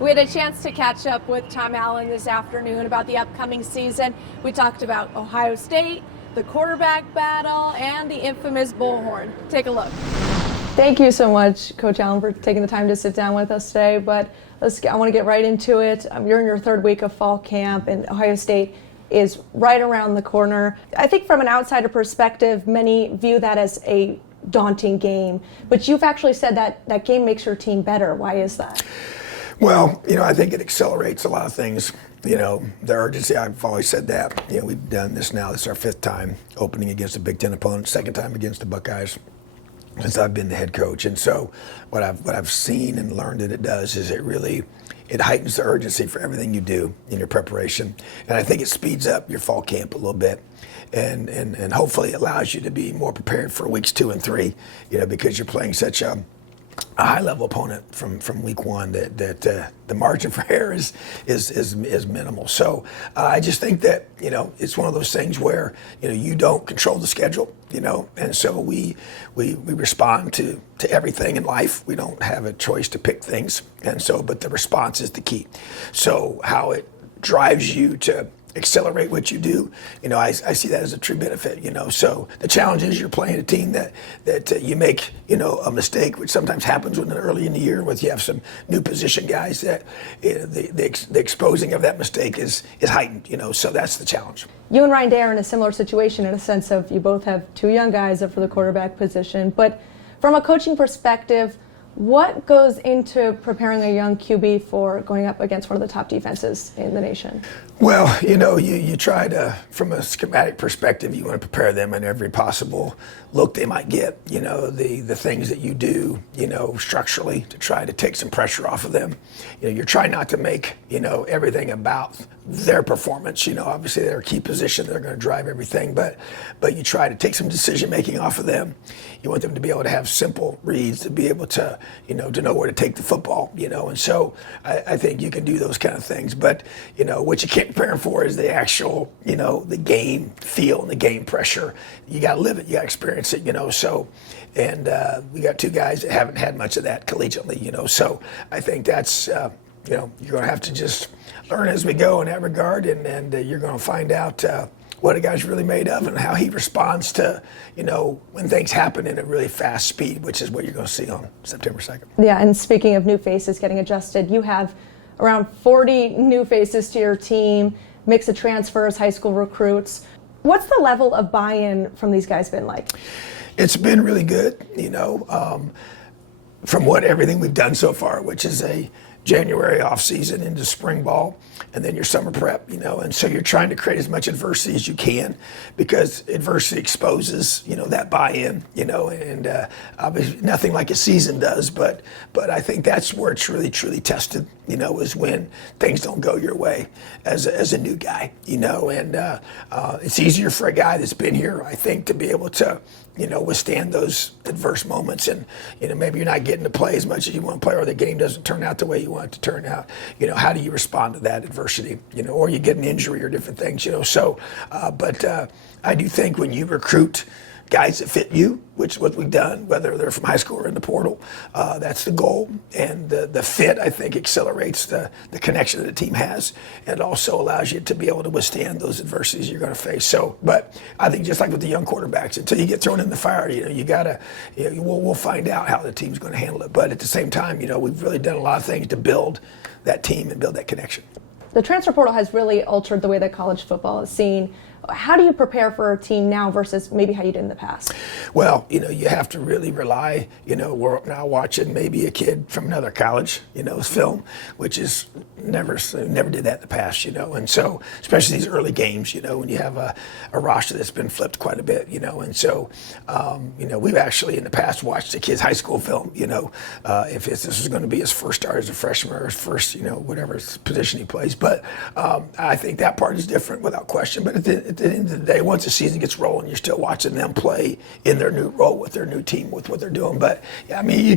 We had a chance to catch up with Tom Allen this afternoon about the upcoming season. We talked about Ohio State, the quarterback battle, and the infamous bullhorn. Take a look. Thank you so much, Coach Allen, for taking the time to sit down with us today. But I want to get right into it. You're in your third week of fall camp, and Ohio State is right around the corner. I think from an outsider perspective, many view that as a daunting game. But you've actually said that that game makes your team better. Why is that? Well, I think it accelerates a lot of things. The urgency, I've always said that. We've done this now. This is our fifth time opening against a Big Ten opponent, second time against the Buckeyes since I've been the head coach. And so what I've seen and learned that it does is it heightens the urgency for everything you do in your preparation. And I think it speeds up your fall camp a little bit. And hopefully allows you to be more prepared for weeks 2 and 3, because you're playing such a high-level opponent from week 1 that the margin for error is minimal. So I just think that it's one of those things where you don't control the schedule, and so we respond to everything in life. We don't have a choice to pick things, and so but the response is the key. So how it drives you to accelerate what you do, I see that as a true benefit, So the challenge is you're playing a team that you make, a mistake, which sometimes happens early in the year, with you have some new position guys that the exposing of that mistake is heightened, so that's the challenge. You and Ryan Day are in a similar situation in a sense of you both have 2 young guys up for the quarterback position, but from a coaching perspective, what goes into preparing a young QB for going up against one of the top defenses in the nation? Well, you try to, from a schematic perspective, you want to prepare them in every possible look they might get, the things that you do, structurally to try to take some pressure off of them. You're trying not to make, everything about their performance. Obviously they're a key position, they're going to drive everything, but you try to take some decision making off of them. You want them to be able to have simple reads, to be able to, to know where to take the football, and so I think you can do those kind of things. But, what you can't prepare for is the actual, the game feel and the game pressure. You got to live it, you got to experience it, so, and we got 2 guys that haven't had much of that collegiately, so I think that's, you're going to have to just learn as we go in that regard, and you're going to find out what a guy's really made of and how he responds to, when things happen in a really fast speed, which is what you're going to see on September 2nd. Yeah, and speaking of new faces getting adjusted, you have around 40 new faces to your team, mix of transfers, high school recruits. What's the level of buy-in from these guys been like? It's been really good, from everything we've done so far, which is a January off season into spring ball, and then your summer prep, and so you're trying to create as much adversity as you can, because adversity exposes, that buy-in, and obviously nothing like a season does, but I think that's where it's really truly tested, is when things don't go your way as a new guy, and it's easier for a guy that's been here, I think, to be able to withstand those adverse moments, and maybe you're not getting to play as much as you want to play, or the game doesn't turn out the way you want it to turn out. How do you respond to that adversity? Or you get an injury or different things. So, but I do think when you recruit guys that fit you, which is what we've done, whether they're from high school or in the portal, that's the goal. And the fit, I think, accelerates the connection that the team has, and also allows you to be able to withstand those adversities you're going to face. So, but I think just like with the young quarterbacks, until you get thrown in the fire, you gotta, we'll find out how the team's going to handle it. But at the same time, we've really done a lot of things to build that team and build that connection. The transfer portal has really altered the way that college football is seen. How do you prepare for a team now versus maybe how you did in the past? Well, you have to really rely, we're now watching maybe a kid from another college, film, which is never did that in the past, and so, especially these early games, when you have a roster that's been flipped quite a bit, and so, we've actually in the past watched a kid's high school film, if this is going to be his first start as a freshman or his first, whatever position he plays. But I think that part is different without question. But at the end of the day, once the season gets rolling, you're still watching them play in their new role with their new team, with what they're doing. But yeah, I mean,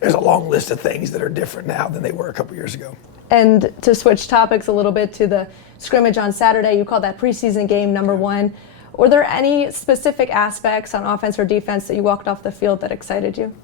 there's a long list of things that are different now than they were a couple years ago. And to switch topics a little bit to the scrimmage on Saturday, you called that preseason game number 1. Were there any specific aspects on offense or defense that you walked off the field that excited you?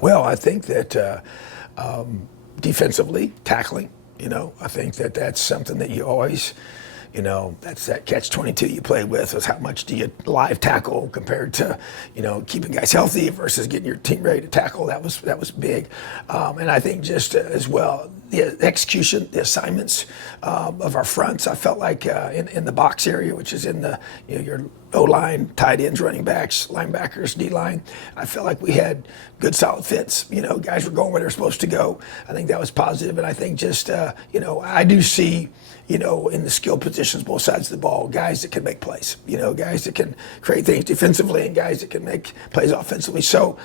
Well, I think that defensively, tackling, I think that's something that you always, that's that catch-22 you play with, was how much do you live tackle compared to, keeping guys healthy versus getting your team ready to tackle. That was big. And I think just as well, the execution, the assignments of our fronts, I felt like in the box area, which is in the, your O-line, tight ends, running backs, linebackers, D-line, I felt like we had good solid fits. Guys were going where they're supposed to go. I think that was positive. And I think just, I do see, in the skill positions, both sides of the ball, guys that can make plays, guys that can create things defensively and guys that can make plays offensively. So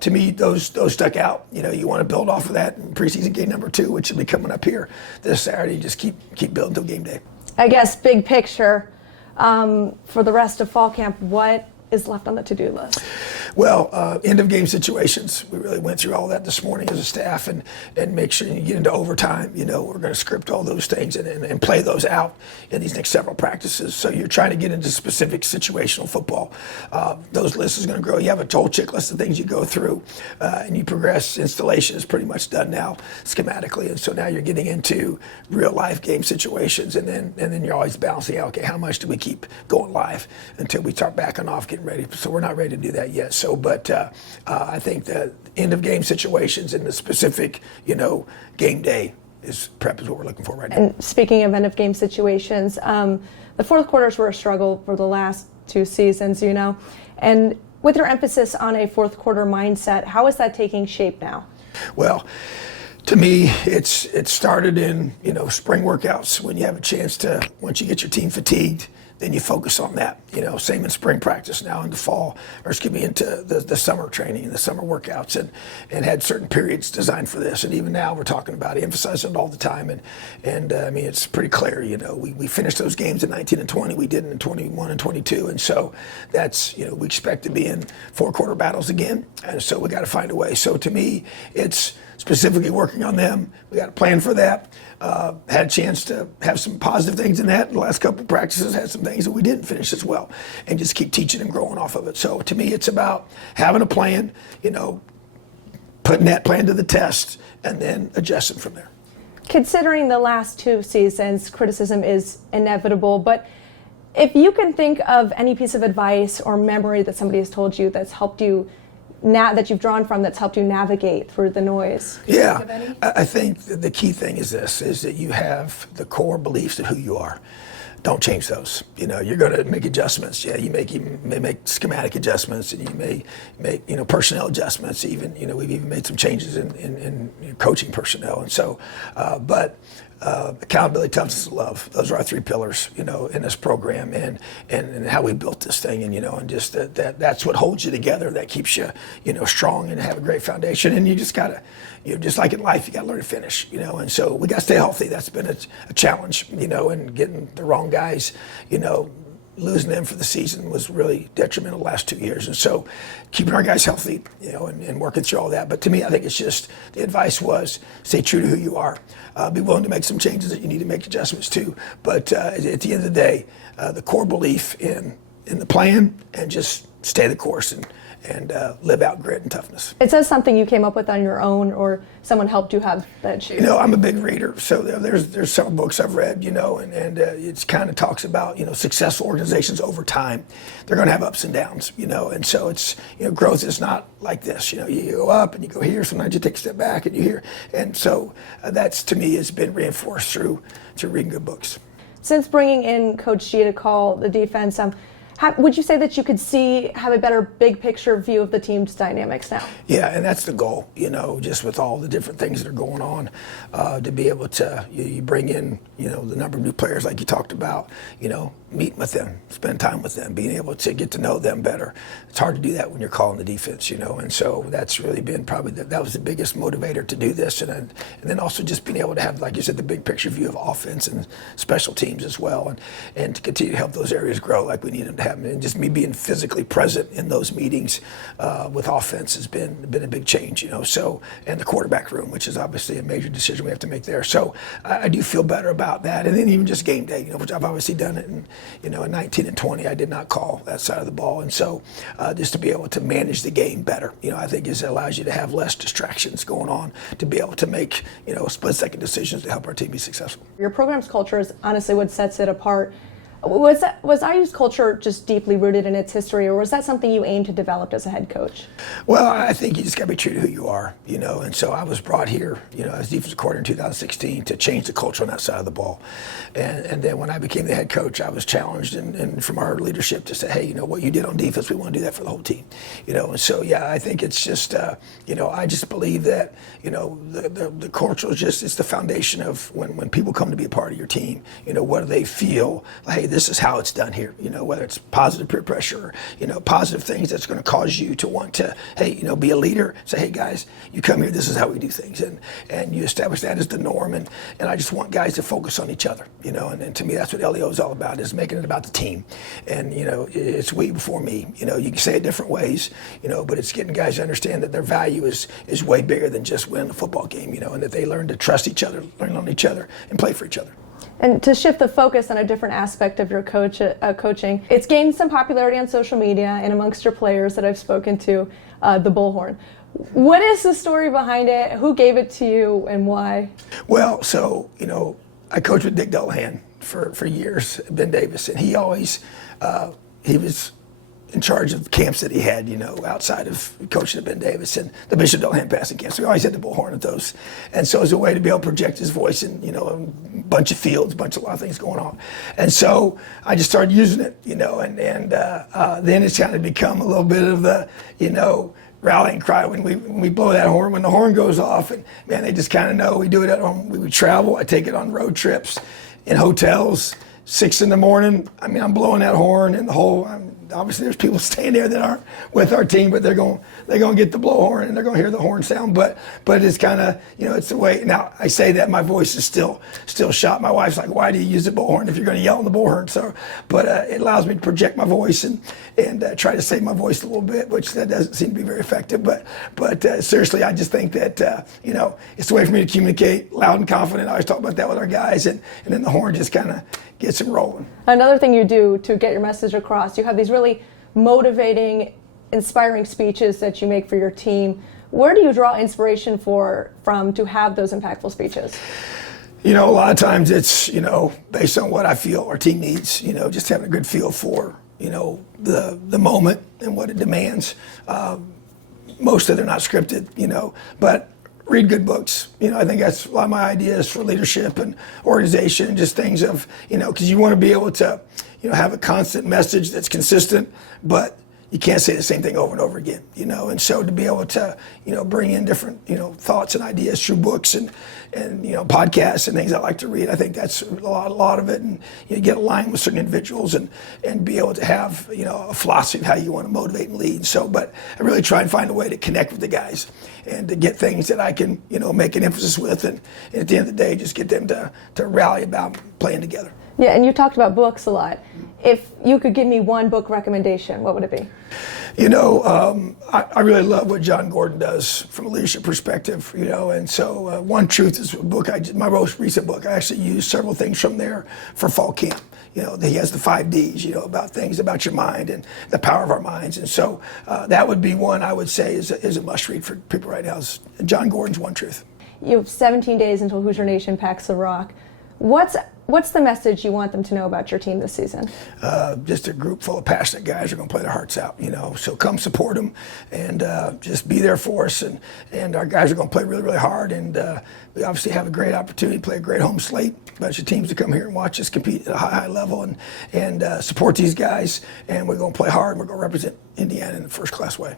to me, those stuck out. You want to build off of that in preseason game number 2, which will be coming up here this Saturday. Just keep building till game day. I guess big picture for the rest of fall camp, what is left on the to-do list? Well, end of game situations. We really went through all that this morning as a staff and make sure you get into overtime. We're going to script all those things and play those out in these next several practices. So you're trying to get into specific situational football. Those lists are going to grow. You have a whole checklist of things you go through and you progress. Installation is pretty much done now schematically. And so now you're getting into real life game situations and then you're always balancing out, okay, how much do we keep going live until we start backing off, getting ready. So we're not ready to do that yet. So, but I think the end of game situations and the specific, game day prep is what we're looking for right now. And speaking of end of game situations, the fourth quarters were a struggle for the last 2 seasons, and with your emphasis on a fourth quarter mindset, how is that taking shape now? Well, to me, it started in, spring workouts when you have a chance to, once you get your team fatigued, then you focus on that. Same in spring practice now into fall, or into the summer training and the summer workouts, and had certain periods designed for this. And even now we're talking about it, emphasizing it all the time. And I mean, it's pretty clear, we finished those games in 19 and 20, we didn't in 21 and 22. And so that's, we expect to be in 4-quarter battles again. And so we got to find a way. So to me, it's specifically working on them. We got a plan for that. Had a chance to have some positive things in that. In the last couple of practices, had some things that we didn't finish as well, and just keep teaching and growing off of it. So to me, it's about having a plan, putting that plan to the test, and then adjusting from there. Considering the last 2 seasons, criticism is inevitable, but if you can think of any piece of advice or memory that somebody has told you that's helped you that you've drawn from, that's helped you navigate through the noise? Yeah, I think the key thing is this, is that you have the core beliefs of who you are. Don't change those. You're going to make adjustments. Yeah, you may make schematic adjustments, and you may make personnel adjustments. Even we've even made some changes in coaching personnel, and so but accountability, toughness, and love. Those are our 3 pillars, in this program, and how we built this thing, and just that's what holds you together. That keeps you, strong and have a great foundation. And you just gotta, just like in life, you gotta learn to finish, And so we gotta stay healthy. That's been a challenge, and getting the wrong guys, losing them for the season was really detrimental the last 2 years. And so keeping our guys healthy, and working through all that. But to me, I think it's just, the advice was stay true to who you are. Be willing to make some changes that you need to make adjustments to. But at the end of the day, the core belief in the plan, and just stay the course and live out grit and toughness. Is that something you came up with on your own, or someone helped you have that shape? I'm a big reader, so there's several books I've read, and it kind of talks about, successful organizations over time. They're going to have ups and downs, and so it's, growth is not like this. You go up and you go here, sometimes you take a step back and you here. And so that's, to me, has been reinforced through reading good books. Since bringing in Coach G to call the defense, would you say that you could have a better big picture view of the team's dynamics now? Yeah, and that's the goal, just with all the different things that are going on, to be able to, you bring in, the number of new players like you talked about, meeting with them, spend time with them, being able to get to know them better. It's hard to do that when you're calling the defense, and so that's really been probably, that was the biggest motivator to do this. And then also just being able to have, like you said, the big picture view of offense and special teams as well, and to continue to help those areas grow like we need them to having, and just me being physically present in those meetings with offense has been a big change, So, and the quarterback room, which is obviously a major decision we have to make there. So I do feel better about that. And then even just game day, which I've obviously done it. And, in 19 and 20, I did not call that side of the ball. And so just to be able to manage the game better, I think it allows you to have less distractions going on, to be able to make, split-second decisions to help our team be successful. Your program's culture is honestly what sets it apart. Was IU's culture just deeply rooted in its history, or was that something you aimed to develop as a head coach? Well, I think you just got to be true to who you are, and so I was brought here, as defensive coordinator in 2016 to change the culture on that side of the ball. And then when I became the head coach, I was challenged and from our leadership to say, hey, what you did on defense, we want to do that for the whole team. And so, yeah, I think it's just, I just believe that, the culture is just, it's the foundation of when people come to be a part of your team, what do they feel, hey, this is how it's done here, whether it's positive peer pressure, positive things that's going to cause you to want to, hey, be a leader, say, hey guys, you come here, this is how we do things. And you establish that as the norm. And I just want guys to focus on each other, and to me, that's what LEO is all about, is making it about the team. And, it's we before me, you can say it different ways, but it's getting guys to understand that their value is way bigger than just winning a football game, and that they learn to trust each other, learn on each other, and play for each other. And to shift the focus on a different aspect of your coaching, it's gained some popularity on social media and amongst your players that I've spoken to, the bullhorn. What is the story behind it? Who gave it to you and why? Well, so, I coached with Dick Dullahan for years, Ben Davis, and he always, he was in charge of camps that he had, outside of coaching at Ben Davis and the Bishop Dullahan passing camps. So we always had the bullhorn at those. And so as a way to be able to project his voice in, a bunch of fields, a lot of things going on. And so I just started using it, and then it's kind of become a little bit of the, rallying cry when we blow that horn, when the horn goes off, and man, they just kind of know we do it at home. We would travel. I take it on road trips, in hotels, 6 a.m. I'm blowing that horn, and obviously there's people staying there that aren't with our team, but they're going to get the blowhorn and they're going to hear the horn sound. But it's kind of, it's the way. Now I say that my voice is still shot. My wife's like, why do you use the bullhorn if you're going to yell on the bullhorn? So, but it allows me to project my voice and try to save my voice a little bit, which that doesn't seem to be very effective. But seriously, I just think that it's the way for me to communicate loud and confident. I always talk about that with our guys, and then the horn just kind of gets them rolling. Another thing you do to get your message across, you have these really motivating, inspiring speeches that you make for your team. Where do you draw inspiration from to have those impactful speeches? A lot of times it's, based on what I feel our team needs, just having a good feel for, the moment and what it demands. Most of them are not scripted, but read good books. I think that's a lot of my ideas for leadership and organization, just things of, because you want to be able to, have a constant message that's consistent, but you can't say the same thing over and over again, and so to be able to, bring in different, thoughts and ideas through books and podcasts and things I like to read. I think that's a lot of it, and you get aligned with certain individuals and be able to have, a philosophy of how you want to motivate and lead. So, but I really try and find a way to connect with the guys and to get things that I can, make an emphasis with, and at the end of the day, just get them to rally about playing together. Yeah, and you talked about books a lot. If you could give me one book recommendation, what would it be? I really love what John Gordon does from a leadership perspective, and so One Truth is a book, my most recent book. I actually used several things from there for fall camp. He has the 5 Ds, about things about your mind and the power of our minds. And so that would be one I would say is a must read for people right now, is John Gordon's One Truth. You have 17 days until Hoosier Nation packs the rock. What's the message you want them to know about your team this season? Just a group full of passionate guys who are going to play their hearts out, So come support them and just be there for us. And our guys are going to play really, really hard. And we obviously have a great opportunity to play a great home slate. A bunch of teams to come here and watch us compete at a high level and support these guys. And we're going to play hard and we're going to represent Indiana in a first-class way.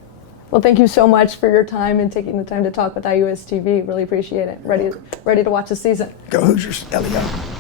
Well, thank you so much for your time and taking the time to talk with IUSTV. Really appreciate it. Ready to watch the season. Go Hoosiers. LEO.